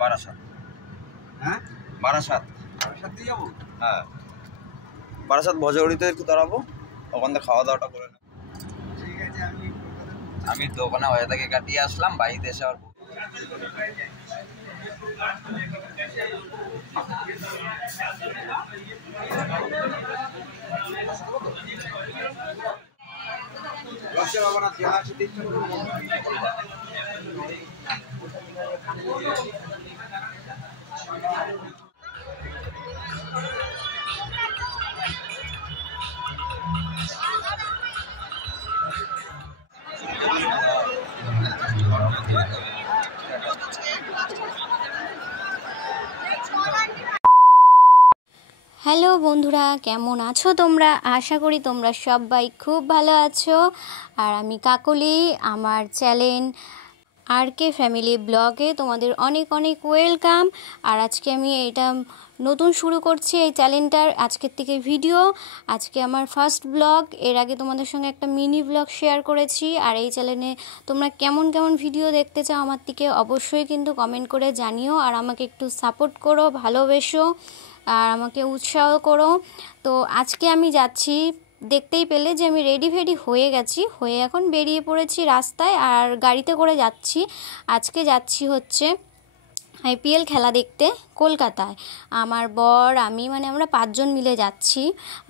বারাসাত। হ্যাঁ, বারাসাত বারাসাত যাবো। হ্যাঁ, বারাসাত ভজগড়িতে একটু দাঁড়াবো, ওখান থেকে খাওয়া দাওয়াটা করে নেব। ঠিক আছে, আমি দোকানে হয়ে থেকে কাটিয়ে আসলাম, বাড়িতে এসে আর হ্যালো বন্ধুরা, কেমন আছো তোমরা? আশা করি তোমরা সবাই খুব ভালো আছো। আর আমি কাকলি, আমার চ্যানেল RK ফ্যামিলি ব্লগে তোমাদের অনেক অনেক ওয়েলকাম। আর আজকে আমি এটা নতুন শুরু করছি এই চ্যানেলটার আজকের থেকে ভিডিও। আজকে আমার ফার্স্ট ব্লগ। এর আগে তোমাদের সঙ্গে একটা মিনি ব্লগ শেয়ার করেছি। আর এই চ্যানেলে তোমরা কেমন কেমন ভিডিও দেখতে চাও আমার থেকে অবশ্যই কিন্তু কমেন্ট করে জানিও। আর আমাকে একটু সাপোর্ট করো, ভালোবেসো আর আমাকে উৎসাহ করো। তো আজকে আমি যাচ্ছি, দেখতেই পেলে যে আমি রেডি হয়ে গেছি, হয়ে এখন বেরিয়ে পড়েছি রাস্তায় আর গাড়িতে করে যাচ্ছি। আজকে যাচ্ছি হচ্ছে IPL খেলা দেখতে কলকাতায়। আমার বর, আমি, মানে আমরা 5 জন মিলে যাচ্ছি।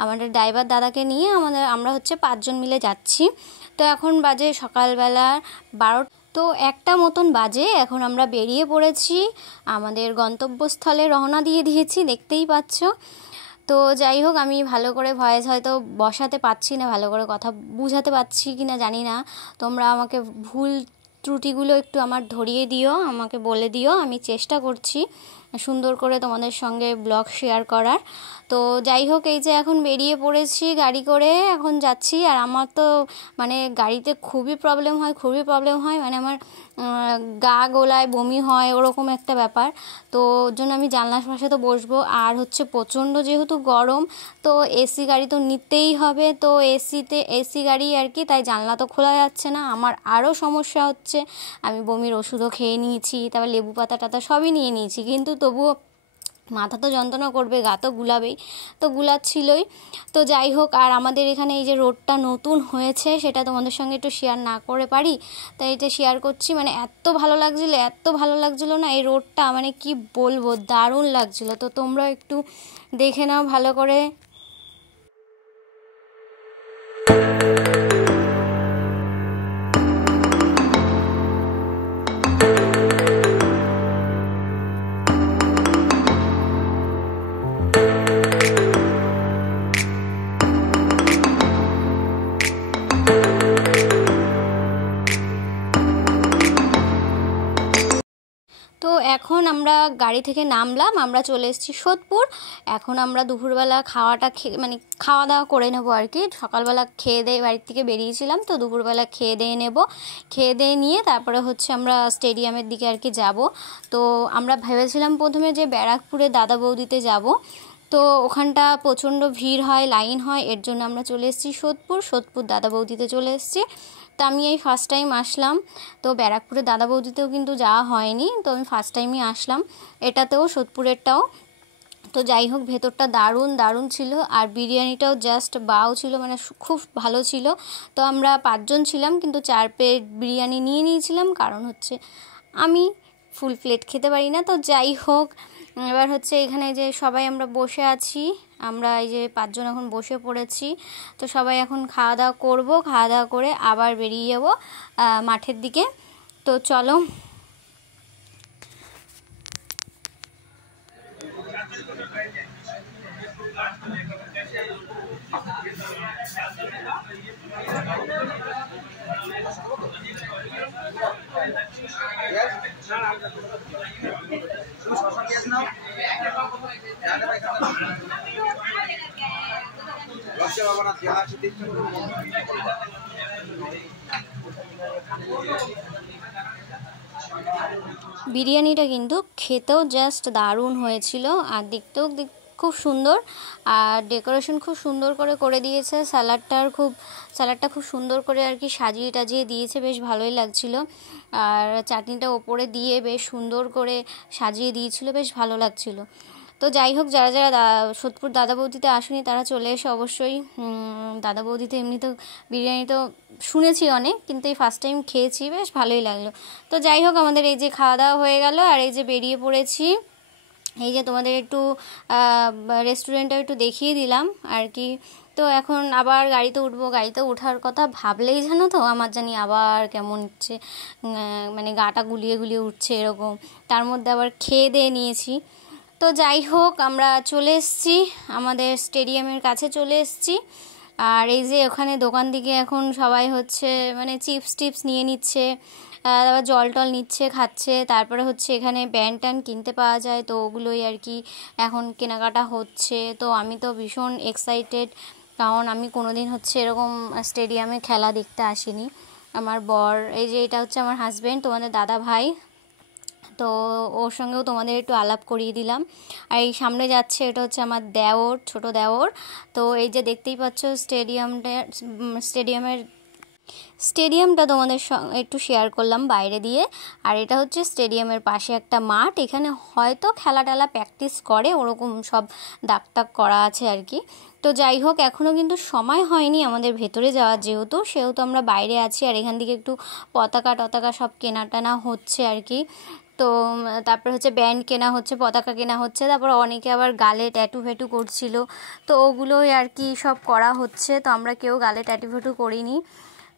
আমাদের ড্রাইভার দাদাকে নিয়ে আমরা হচ্ছে 5 জন মিলে যাচ্ছি। তো এখন বাজে সকালবেলা 12, তো 1টা মতন বাজে। এখন আমরা বেরিয়ে পড়েছি, আমাদের গন্তব্যস্থলে রওনা দিয়ে দিয়েছি, দেখতেই পাচ্ছ। তো যাই হোক, আমি ভালো করে ভয়েস হয়তো বসাতে পারছি না, ভালো করে কথা বুঝাতে পারছি কি না জানি না। তোমরা আমাকে ভুল ত্রুটিগুলো একটু আমার ধরিয়ে দিও, আমাকে বলে দিও। আমি চেষ্টা করছি সুন্দর করে তোমাদের সঙ্গে ব্লগ শেয়ার করার। তো যাই হোক, এই যে এখন বেরিয়ে পড়েছি গাড়ি করে, এখন যাচ্ছি। আর আমার তো মানে গাড়িতে খুবই প্রবলেম হয়, মানে আমার গা গোলায় বমি হয়, ওরকম একটা ব্যাপার। তো ওর জন্য আমি জানলার পাশে তো বসবো। আর হচ্ছে প্রচণ্ড যেহেতু গরম, তো এসি গাড়ি তো নিতেই হবে। তো এসি গাড়ি আর কি, তাই জানলা তো খোলা যাচ্ছে না। আমার আরও সমস্যা হচ্ছে, আমি বমির ওষুধও খেয়ে নিয়েছি, তারপর লেবু পাতা টাতা সবই নিয়ে নিয়েছি, কিন্তু তবুও মাথা তো যন্ত্রণা করবে, গা তো গুলাবেই, তো গুলাচ্ছিলই। তো যাই হোক, আর আমাদের এখানে এই যে রোডটা নতুন হয়েছে, সেটা তোমাদের সঙ্গে একটু শেয়ার না করে পারি, তাই এটা শেয়ার করছি। মানে এত ভালো লাগছিলো না এই রোডটা, মানে কি বলবো, দারুণ লাগছিলো। তো তোমরা একটু দেখে নাও ভালো করে। তো এখন আমরা গাড়ি থেকে নামলাম, আমরা চলে এসেছি সোদপুর। এখন আমরা দুপুরবেলা খাওয়া দাওয়া করে নেবো আর কি। সকালবেলা খেয়ে দিয়ে বাড়ির থেকে বেরিয়েছিলাম, তো দুপুরবেলা খেয়ে দিয়ে নেবো। খেয়ে দিয়ে নিয়ে তারপরে হচ্ছে আমরা স্টেডিয়ামের দিকে আর কি যাব। তো আমরা ভেবেছিলাম প্রথমে যে ব্যারাকপুরে দাদা বৌদিতে যাব, তো ওখানটা প্রচণ্ড ভিড় হয়, লাইন হয়, এর জন্য আমরা চলে এসেছি সোদপুর দাদা বৌদিতে চলে এসেছি। তো আমি এই ফার্স্ট টাইম আসলাম, তো ব্যারাকপুরে দাদা বৌদিতেও কিন্তু যাওয়া হয়নি, তো আমি ফার্স্ট টাইমই আসলাম এটাতেও, সোদপুরেরটাও। তো যাই হোক, ভেতরটা দারুণ ছিল। আর বিরিয়ানিটাও জাস্ট বাও ছিল, মানে খুব ভালো ছিল। তো আমরা 5 জন ছিলাম, কিন্তু 4 প্লেট বিরিয়ানি নিয়ে নিয়েছিলাম, কারণ হচ্ছে আমি ফুল প্লেট খেতে পারি না। তো যাই হোক, এবার হচ্ছে এখানে যে সবাই আমরা বসে আছি, আমরা এই যে 5 জন এখন বসে পড়েছি। তো সবাই এখন খাওয়া দাওয়া করবো, খাওয়া দাওয়া করে আবার বেরিয়ে যাবো মাঠের দিকে। তো চলো। বিরিয়ানিটা কিন্তু খেতেও জাস্ট দারুণ হয়েছিল, আর দেখতেও খুব সুন্দর, আর ডেকোরেশন খুব সুন্দর করে দিয়েছে। স্যালাডটা খুব সুন্দর করে আর কি সাজিয়ে টাজিয়ে দিয়েছে, বেশ ভালোই লাগছিল। আর চাটনিটা ওপরে দিয়ে বেশ সুন্দর করে সাজিয়ে দিয়েছিল, বেশ ভালো লাগছিল। তো যাই হোক, যারা যারা সোদপুর দাদা বৌদিতে আসেনি তারা চলে এসে অবশ্যই। দাদা বৌদিতে এমনি তো বিরিয়ানি তো শুনেছি অনেক, কিন্তু এই ফার্স্ট টাইম খেয়েছি, বেশ ভালোই লাগলো। তো যাই হোক, আমাদের এই যে খাওয়া দাওয়া হয়ে গেল, আর এই যে বেরিয়ে পড়েছি। এই যে তোমাদের একটু রেস্টুরেন্টটা একটু দেখিয়ে দিলাম আর কি। তো এখন আবার গাড়িতে উঠবো। গাড়িতে ওঠার কথা ভাবলেই জানো তো আমার জানি আবার কেমন হচ্ছে, মানে গাটা গুলিয়ে গুলিয়ে উঠছে এরকম। তার মধ্যে আবার খেয়ে দিয়ে নিয়েছি। তো যাই হোক, আমরা চলে এসেছি, আমাদের স্টেডিয়ামের কাছে চলে এসেছি। আর এই যে ওখানে দোকান দিকে এখন সবাই হচ্ছে মানে চিপস টিপস নিয়ে নিচ্ছে, তারপর জল টল নিচ্ছে, খাচ্ছে। তারপরে হচ্ছে এখানে ব্যান্ড ট্যান্ড কিনতে পাওয়া যায়, তো ওগুলোই আর কি এখন কেনাকাটা হচ্ছে। তো আমি তো ভীষণ এক্সাইটেড, কারণ আমি কোনোদিন হচ্ছে এরকম স্টেডিয়ামে খেলা দেখতে আসিনি। আমার বর, এই যে এটা হচ্ছে আমার হাজব্যান্ড, তোমাদের দাদা ভাই, তো ওর সঙ্গেও তোমাদের একটু আলাপ করিয়ে দিলাম। আর এই সামনে যাচ্ছে, এটা হচ্ছে আমার দেওর, ছোট দেওর। তো এই যে দেখতেই পাচ্ছ স্টেডিয়ামটা তোমাদের একটু শেয়ার করলাম বাইরে দিয়ে। আর এটা হচ্ছে স্টেডিয়ামের পাশে একটা মাঠ, এখানে হয়তো খেলা টেলা প্র্যাকটিস করে, ওরকম সব দাগ টাগ করা আছে আর কি। তো যাই হোক, এখনও কিন্তু সময় হয়নি আমাদের ভেতরে যাওয়ার, সেহেতু আমরা বাইরে আছি। আর এখান থেকে একটু পতাকা টতাকা সব কেনা টানা হচ্ছে আর কি। তো তারপরে হচ্ছে ব্যান্ড কেনা হচ্ছে, পতাকা কেনা হচ্ছে, তারপর অনেকে আবার গালে ট্যাটু ফ্যাটু করছিল, তো ওগুলোই আর কি সব করা হচ্ছে। তো আমরা কেউ গালে ট্যাটু ফ্যাটু করিনি।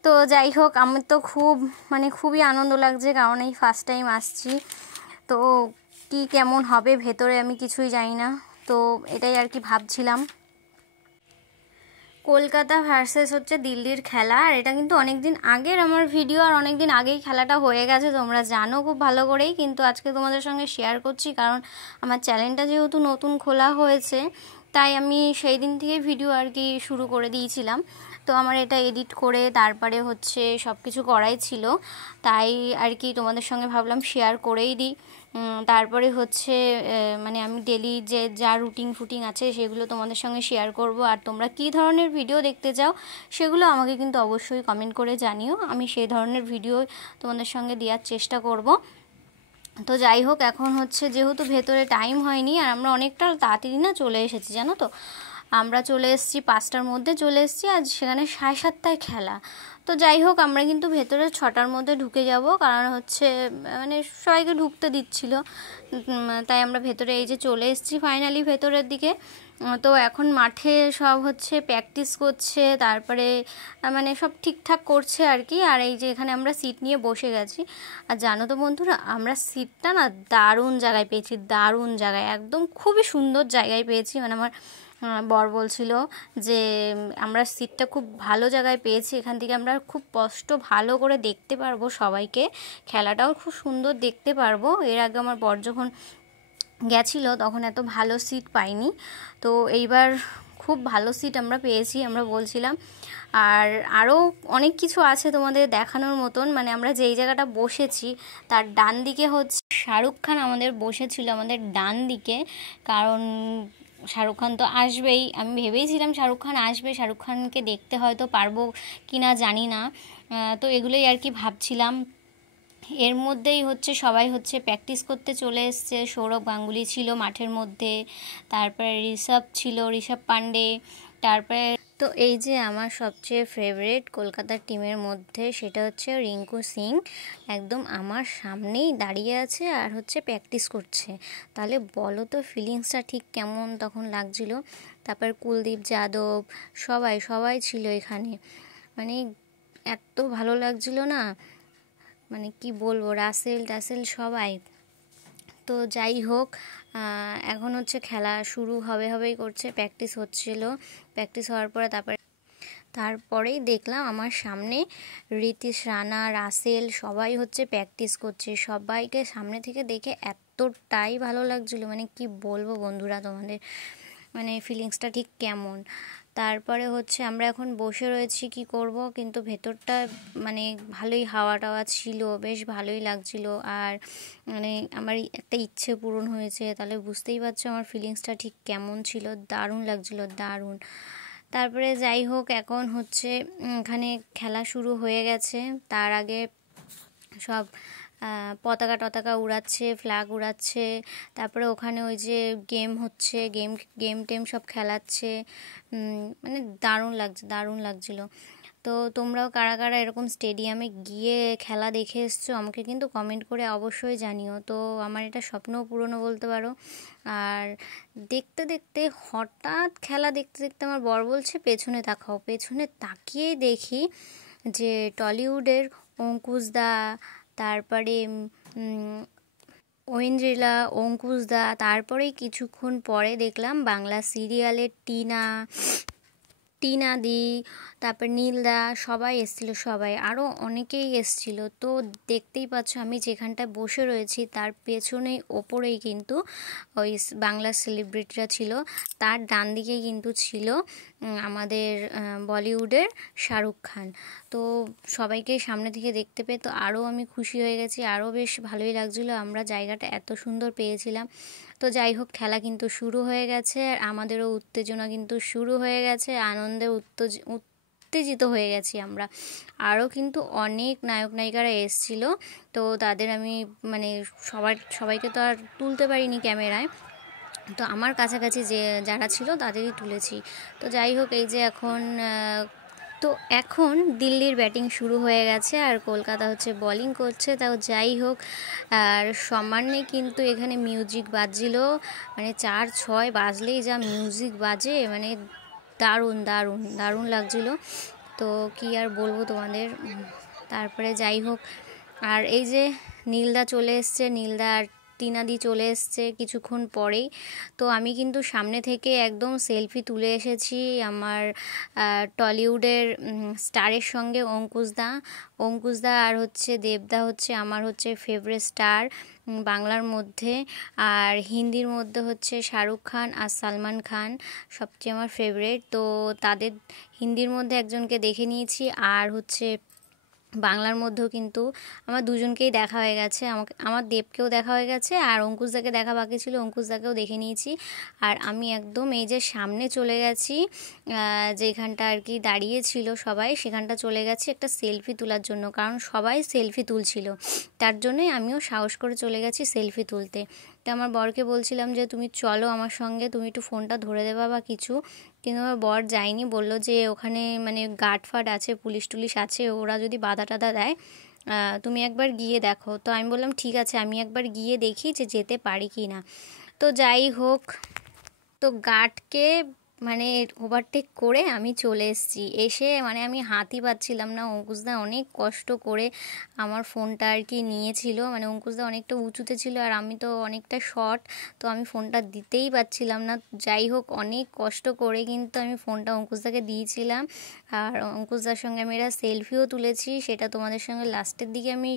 তো যাই হোক, আমার তো খুবই আনন্দ লাগছে, কারণ এই ফার্স্ট টাইম আসছি। তো কি কেমন হবে ভেতরে আমি কিছুই জানি না, তো এটাই আর কি ভাবছিলাম। কলকাতা ভার্সেস হচ্ছে দিল্লির খেলা, আর এটা কিন্তু অনেক দিন আগের আমার ভিডিও, আর অনেক দিন আগেই খেলাটা হয়ে গেছে, তোমরা জানো খুব ভালো করেই। কিন্তু আজকে তোমাদের সঙ্গে শেয়ার করছি, কারণ আমার চ্যানেলটা যেহেতু নতুন খোলা হয়েছে, তাই আমি সেই দিন থেকে ভিডিও আর কি শুরু করে দিয়েছিলাম। তো আমার এটা এডিট করে তারপরে হচ্ছে সব কিছু করাই ছিল, তাই আর কি তোমাদের সঙ্গে ভাবলাম শেয়ার করেই দিই। তারপরে হচ্ছে মানে আমি ডেলি যে যা রুটিন ফুটিং আছে সেগুলো তোমাদের সঙ্গে শেয়ার করব। আর তোমরা কী ধরনের ভিডিও দেখতে চাও সেগুলো আমাকে কিন্তু অবশ্যই কমেন্ট করে জানিও, আমি সেই ধরনের ভিডিও তোমাদের সঙ্গে দেওয়ার চেষ্টা করব। তো যাই হোক, এখন হচ্ছে যেহেতু ভেতরে টাইম হয়নি, আর আমরা অনেকটা তাড়াতাড়ি না চলে এসেছি, জানো তো। আমরা চলে এসেছি 5টার মধ্যে চলে এসেছি, আর সেখানে 7:30টায় খেলা। তো যাই হোক, আমরা কিন্তু ভেতরে 6টার মধ্যে ঢুকে যাব, কারণ হচ্ছে মানে সবাইকে ঢুকতে দিচ্ছিল, তাই আমরা ভেতরে এই যে চলে এসেছি ফাইনালি ভেতরের দিকে। তো এখন মাঠে সব হচ্ছে প্র্যাকটিস করছে, তারপরে মানে সব ঠিকঠাক করছে আর কি। আর এই যে এখানে আমরা সিট নিয়ে বসে গেছি। আর জানো তো বন্ধুরা, আমরা সিটটা না দারুণ জায়গায় পেয়েছি, দারুণ জায়গায়, একদম খুবই সুন্দর জায়গায় পেয়েছি। মানে আমার বর বলছিল যে আমরা সিটটা খুব ভালো জায়গায় পেয়েছি, এখান থেকে আমরা খুব স্পষ্ট ভালো করে দেখতে পারবো সবাইকে, খেলাটাও খুব সুন্দর দেখতে পারবো। এর আগে আমার বর যখন গেছিলো তখন এত ভালো সিট পাইনি, তো এইবার খুব ভালো সিট আমরা পেয়েছি, আমরা বলছিলাম। আর আরও অনেক কিছু আছে তোমাদের দেখানোর মতন। মানে আমরা যেই জায়গাটা বসেছি তার ডান দিকে হচ্ছে শাহরুখ খান আমাদের বসেছিল, আমাদের ডান দিকে, কারণ শাহরুখ খান তো আসবেই। আমি ভেবেইছিলাম শাহরুখ খান আসবে, শাহরুখ খানকে দেখতে হয়তো পারবো কি না জানি না। তো এগুলোই আর কি ভাবছিলাম। এর মধ্যেই হচ্ছে সবাই হচ্ছে প্র্যাকটিস করতে চলে এসছে। সৌরভ গাঙ্গুলি ছিল মাঠের মধ্যে, তারপরে ঋষভ পান্ডে, তারপরে তো এই যে আমার সবচেয়ে ফেভারিট কলকাতার টিমের মধ্যে, সেটা হচ্ছে রিঙ্কু সিং, একদম আমার সামনেই দাঁড়িয়ে আছে আর হচ্ছে প্র্যাকটিস করছে। তাহলে বলো তো ফিলিংসটা ঠিক কেমন তখন লাগছিল। তারপর কুলদীপ যাদব, সবাই ছিল এখানে, মানে এত ভালো লাগছিল না, মানে কি বলবো, রাসেল সবাই। তো যাই হোক, এখন হচ্ছে খেলা শুরু হবেই করছে, প্র্যাকটিস হচ্ছিল। প্র্যাকটিস হওয়ার পরে তারপরেই দেখলাম আমার সামনে রিতিশ রানা, রাসেল সবাই হচ্ছে প্র্যাকটিস করছে। সবাইকে সামনে থেকে দেখে এতটাই ভালো লাগছিল, মানে কি বলবো বন্ধুরা তোমাদের, মানে ফিলিংসটা ঠিক কেমন। তারপরে হচ্ছে আমরা এখন বসে রয়েছি, কি করব, কিন্তু ভেতরটা মানে ভালোই হাওয়া টাওয়া ছিল, বেশ ভালোই লাগছিল। আর মানে আমার একটা ইচ্ছে পূরণ হয়েছে, তাহলে বুঝতেই পারছো আমার ফিলিংসটা ঠিক কেমন ছিল। দারুণ লাগছিল, দারুণ। তারপরে যাই হোক, এখন হচ্ছে এখানে খেলা শুরু হয়ে গেছে। তার আগে সব পতাকা টতাকা উড়াচ্ছে, ফ্ল্যাগ উড়াচ্ছে। তারপরে ওখানে ওই যে গেম হচ্ছে, গেম টেম সব খেলাচ্ছে। মানে দারুণ লাগছে, দারুণ লাগছিলো। তো তোমরাও কারা কারা এরকম স্টেডিয়ামে গিয়ে খেলা দেখে এসছো আমাকে কিন্তু কমেন্ট করে অবশ্যই জানিও। তো আমার এটা স্বপ্নও পূরণও বলতে পারো। আর দেখতে দেখতে হঠাৎ খেলা দেখতে দেখতে আমার বর বলছে পেছনে তাকাও। পেছনে তাকিয়েই দেখি যে টলিউডের অঙ্কুশদা, তারপরে ঐন্দ্রিলা, অঙ্কুশদা, তারপরেই কিছুক্ষণ পরে দেখলাম বাংলা সিরিয়ালের টিনাদি, তারপর নীলদা, সবাই এসেছিলো, সবাই আরও অনেকেই এসেছিলো। তো দেখতেই পাচ্ছ আমি যেখানটায় বসে রয়েছি তার পেছনেই ওপরেই কিন্তু ওই বাংলার সেলিব্রিটিরা ছিল। তার ডান দিকেই কিন্তু ছিল আমাদের বলিউডের শাহরুখ খান। তো সবাইকে সামনে থেকে দেখতে পেয়ে তো আরও আমি খুশি হয়ে গেছি, আরও বেশ ভালোই লাগছিলো। আমরা জায়গাটা এত সুন্দর পেয়েছিলাম। তো যাই হোক, খেলা কিন্তু শুরু হয়ে গেছে, আর আমাদেরও উত্তেজনা কিন্তু শুরু হয়ে গেছে, আনন্দে উত্তেজিত হয়ে গেছি আমরা। আরও কিন্তু অনেক নায়ক নায়িকারা এসেছিলো। তো তাদের আমি মানে সবাইকে তো আর তুলতে পারিনি ক্যামেরায়, তো আমার কাছাকাছি যারা ছিল তাদেরই তুলেছি। তো যাই হোক, এই যে এখন দিল্লির ব্যাটিং শুরু হয়ে গেছে আর কলকাতা হচ্ছে বোলিং করছে। তাও যাই হোক, আর সমানে কিন্তু এখানে মিউজিক বাজছিল, মানে 4-6 বাজলেই যা মিউজিক বাজে, মানে দারুণ দারুণ দারুণ লাগছিল। তো কি আর বলবো তোমাদের। তারপরে যাই হোক, আর এই যে নীলদা চলে এসছে, নীলদা আর টিনাদি চলে এসছে কিছুক্ষণ পরেই। তো আমি কিন্তু সামনে থেকে একদম সেলফি তুলে এসেছি আমার টলিউডের স্টারের সঙ্গে। অঙ্কুশদা আর হচ্ছে দেবদা হচ্ছে আমার হচ্ছে ফেভারিট স্টার বাংলার মধ্যে। আর হিন্দির মধ্যে হচ্ছে শাহরুখ খান আর সালমান খান সবচেয়ে আমার ফেভারিট। তো তাদের হিন্দির মধ্যে একজনকে দেখে নিয়েছি, আর হচ্ছে বাংলার মধ্যেও কিন্তু আমার দুজনকেই দেখা হয়ে গেছে। আমার দেবকেও দেখা হয়ে গেছে, আর অঙ্কুশদাকে দেখা বাকি ছিল, অঙ্কুশদাকেও দেখে নিয়েছি। আর আমি একদম এই যে সামনে চলে গেছি, যেখানটা আর কি দাঁড়িয়েছিল সবাই, সেখানটা চলে গেছি একটা সেলফি তোলার জন্য, কারণ সবাই সেলফি তুলছিল। তার জন্যই আমিও সাহস করে চলে গেছি সেলফি তুলতে। তো আমার বরকে বলছিলাম যে তুমি চলো আমার সঙ্গে, তুমি একটু ফোনটা ধরে দেবা বা কিছু, কিন্তু আমার বর যায়নি, বললো যে ওখানে মানে গার্ড ফার্ড আছে, পুলিশ টুলিশ আছে, ওরা যদি বাধা টাধা দেয় তুমি একবার গিয়ে দেখো। তো আমি বললাম ঠিক আছে, আমি একবার গিয়ে দেখি যে যেতে পারি কি না। তো যাই হোক, তো গার্ডকে মানে ওভারটেক করে আমি চলে এসে মানে আমি হাতই পাচ্ছিলাম না। অঙ্কুশদা অনেক কষ্ট করে আমার ফোনটা আর কি নিয়েছিল, মানে অঙ্কুশদা অনেকটা উঁচুতে ছিল আর আমি তো অনেকটা শর্ট, তো আমি ফোনটা দিতেই পারছিলাম না। যাই হোক, অনেক কষ্ট করে কিন্তু আমি ফোনটা অঙ্কুশদাকে দিয়েছিলাম। আর অঙ্কুশদার সঙ্গে আমি এটা সেলফিও তুলেছি, সেটা তোমাদের সঙ্গে লাস্টের দিকে আমি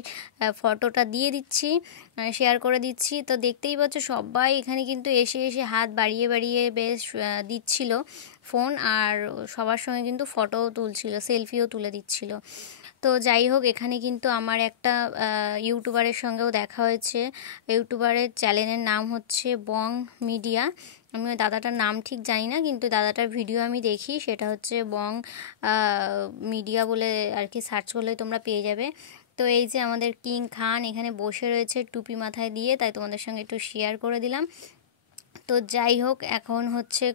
ফটোটা দিয়ে দিচ্ছি, শেয়ার করে দিচ্ছি। তো দেখতেই পাচ্ছ সবাই এখানে কিন্তু এসে হাত বাড়িয়ে বাড়িয়ে বেশ দিচ্ছিল ফোন, আর সবার সঙ্গে কিন্তু ফটোও তুলছিল, সেলফিও তুলে দিচ্ছিল। তো যাই হোক, এখানে কিন্তু আমার একটা ইউটিউবারের সঙ্গেও দেখা হয়েছে। ইউটিউবারের চ্যানেলের নাম হচ্ছে বং মিডিয়া। আমি ওই দাদাটার নাম ঠিক জানি না, কিন্তু দাদাটার ভিডিও আমি দেখি, সেটা হচ্ছে বং মিডিয়া বলে আর কি সার্চ করলে তোমরা পেয়ে যাবে। তো এই যে আমাদের কিং খান এখানে বসে রয়েছে টুপি মাথায় দিয়ে, তাই তোমাদের সঙ্গে একটু শেয়ার করে দিলাম। তো যাই হোক, এখন হচ্ছে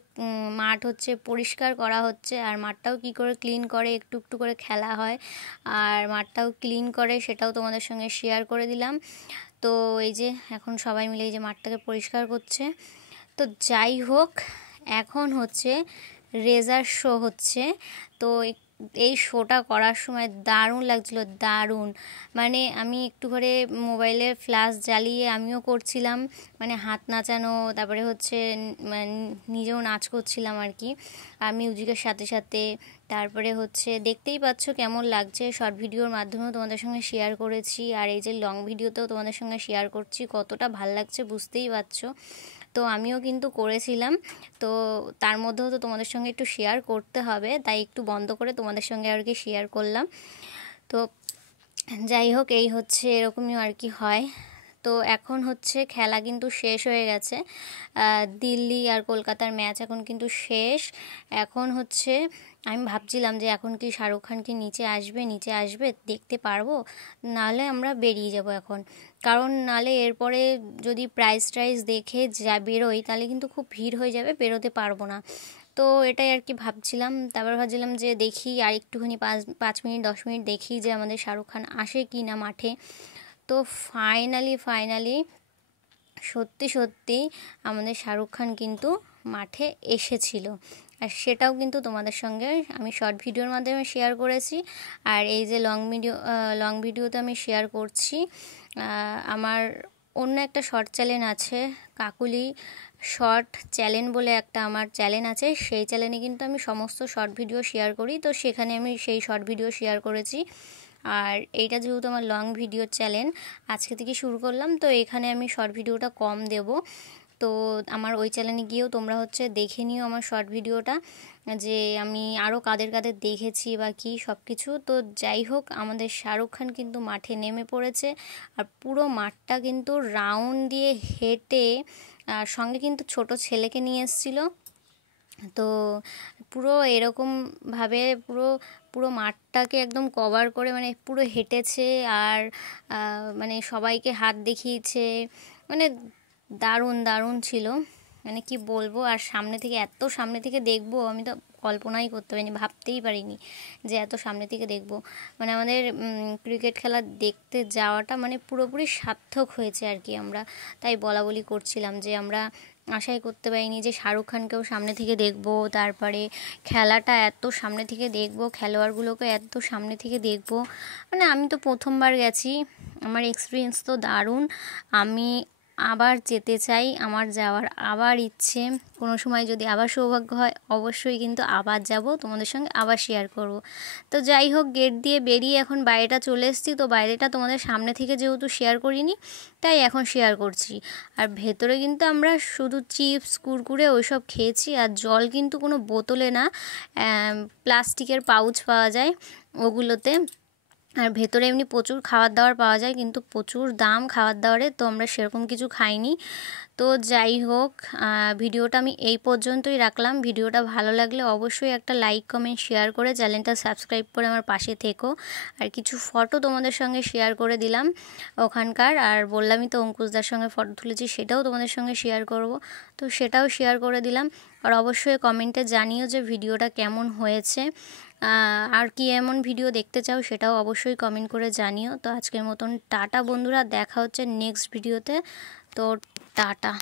মাঠ হচ্ছে পরিষ্কার করা হচ্ছে, আর মাঠটাও কি করে ক্লিন করে, একটু একটু করে খেলা হয়, আর মাঠটাও ক্লিন করে, সেটাও তোমাদের সঙ্গে শেয়ার করে দিলাম। তো এই যে এখন সবাই মিলে এই যে মাঠটাকে পরিষ্কার করছে। তো যাই হোক, এখন হচ্ছে রেজার শো হচ্ছে। তো এই শোটা করার সময় দারুণ লাগছিলো, দারুণ। মানে আমি একটু করে মোবাইলে ফ্ল্যাশ জ্বালিয়ে আমিও করছিলাম, মানে হাত নাচানো, তারপরে হচ্ছে নিজেও নাচ করছিলাম আর কি, আর মিউজিকের সাথে সাথে। তারপরে হচ্ছে দেখতেই পাচ্ছ কেমন লাগছে, শর্ট ভিডিওর মাধ্যমেও তোমাদের সঙ্গে শেয়ার করেছি, আর এই যে লং ভিডিওতেও তোমাদের সঙ্গে শেয়ার করছি, কতটা ভাল লাগছে বুঝতেই পারছো। তো আমিও কিন্তু করেছিলাম, তো তার মধ্যেও তো তোমাদের সঙ্গে একটু শেয়ার করতে হবে, তাই একটু বন্ধ করে তোমাদের সঙ্গে আর কি শেয়ার করলাম। তো যাই হোক, এই হচ্ছে এরকমই আর কি হয়। তো এখন হচ্ছে খেলা কিন্তু শেষ হয়ে গেছে, দিল্লি আর কলকাতার ম্যাচ এখন কিন্তু শেষ। এখন হচ্ছে আমি ভাবছিলাম যে এখন কি শাহরুখ খান কি নিচে আসবে দেখতে পারবো, নাহলে আমরা বেরিয়ে যাব এখন, কারণ নাহলে এরপরে যদি প্রাইজ দেখে যা বেরোই তাহলে কিন্তু খুব ভিড় হয়ে যাবে, বেরোতে পারবো না। তো এটাই আর কি ভাবছিলাম। তারপর ভাবছিলাম যে দেখি আর একটুখানি 5 মিনিট 10 মিনিট দেখি যে আমাদের শাহরুখ খান আসে কি না মাঠে। তো ফাইনালি সত্যি আমাদের শাহরুখ খান কিন্তু মাঠে এসেছিল, আর সেটাও কিন্তু তোমাদের সঙ্গে আমি শর্ট ভিডিওর মাধ্যমে শেয়ার করেছি। আর এই যে লং ভিডিওতে আমি শেয়ার করছি, আমার অন্য একটা শর্ট চ্যানেল আছে, কাকুলি শর্ট চ্যানেল বলে একটা আমার চ্যানেল আছে, সেই চ্যানেলে কিন্তু আমি সমস্ত শর্ট ভিডিও শেয়ার করি। তো সেখানে আমি সেই শর্ট ভিডিও শেয়ার করেছি। আর এইটা যেহেতু আমার লং ভিডিও চ্যানেল, আজকে থেকে শুরু করলাম, তো এখানে আমি শর্ট ভিডিওটা কম দেব। তো আমার ওই চ্যানেলে গিয়েও তোমরা হচ্ছে দেখে নিও আমার শর্ট ভিডিওটা, যে আমি আরও কাদের দেখেছি বা কী সব কিছু। তো যাই হোক, আমাদের শাহরুখ খান কিন্তু মাঠে নেমে পড়েছে, আর পুরো মাঠটা কিন্তু রাউন্ড দিয়ে হেঁটে, আর সঙ্গে কিন্তু ছোট ছেলেকে নিয়ে এসেছিলো। তো পুরো এরকমভাবে পুরো মাঠটাকে একদম কভার করে মানে পুরো হেঁটেছে, আর মানে সবাইকে হাত দেখিয়েছে, মানে দারুণ ছিল, মানে কি বলবো। আর এত সামনে থেকে দেখবো আমি তো কল্পনাই করতে পারিনি, ভাবতেই পারিনি যে এত সামনে থেকে দেখবো। মানে আমাদের ক্রিকেট খেলা দেখতে যাওয়াটা মানে পুরোপুরি সার্থক হয়েছে আর কি। আমরা তাই বলাবলি করছিলাম যে আমরা আশাই করতে পারিনি যে শাহরুখ খানকেও সামনে থেকে দেখবো, তারপরে খেলাটা এত সামনে থেকে দেখবো, খেলোয়াড়গুলোকে এত সামনে থেকে দেখবো। মানে আমি তো প্রথমবার গেছি, আমার এক্সপিরিয়েন্স তো দারুণ। আমি আবার যেতে চাই, আমার যাওয়ার আবার ইচ্ছে, কোনো সময় যদি আবার সৌভাগ্য হয় অবশ্যই কিন্তু আবার যাব, তোমাদের সঙ্গে আবার শেয়ার করব। তো যাই হোক, গেট দিয়ে বেরিয়ে এখন বাইরেটা চলে এসেছি। তো বাইরেটা তোমাদের সামনে থেকে যেহেতু শেয়ার করিনি, তাই এখন শেয়ার করছি। আর ভেতরে কিন্তু আমরা শুধু চিপস কুরকুরে ওইসব খেয়েছি, আর জল কিন্তু কোনো বোতলে না, প্লাস্টিকের পাউচ পাওয়া যায় ওগুলোতে। আর ভেতরে এমনি প্রচুর খাবার দাবার পাওয়া যায়, কিন্তু প্রচুর দাম খাবার দাবারে, তো আমরা সেরকম কিছু খাইনি। তো যাই হোক, ভিডিওটা আমি এই পর্যন্তই রাখলাম। ভিডিওটা ভালো লাগলে অবশ্যই একটা লাইক কমেন্ট শেয়ার করে চ্যানেলটা সাবস্ক্রাইব করে আমার পাশে থেকো। আর কিছু ফটো তোমাদের সঙ্গে শেয়ার করে দিলাম ওখানকার, আর বললামই তো অঙ্কুশদার সঙ্গে ফটো তুলেছি, সেটাও তোমাদের সঙ্গে শেয়ার করব, তো সেটাও শেয়ার করে দিলাম। আর অবশ্যই কমেন্টে জানিও যে ভিডিওটা কেমন হয়েছে, আর কি এমন ভিডিও দেখতে চাও সেটাও অবশ্যই কমেন্ট করে জানিও। তো আজকের মতন টাটা বন্ধুরা, দেখা হচ্ছে নেক্সট ভিডিওতে। তো টাটা।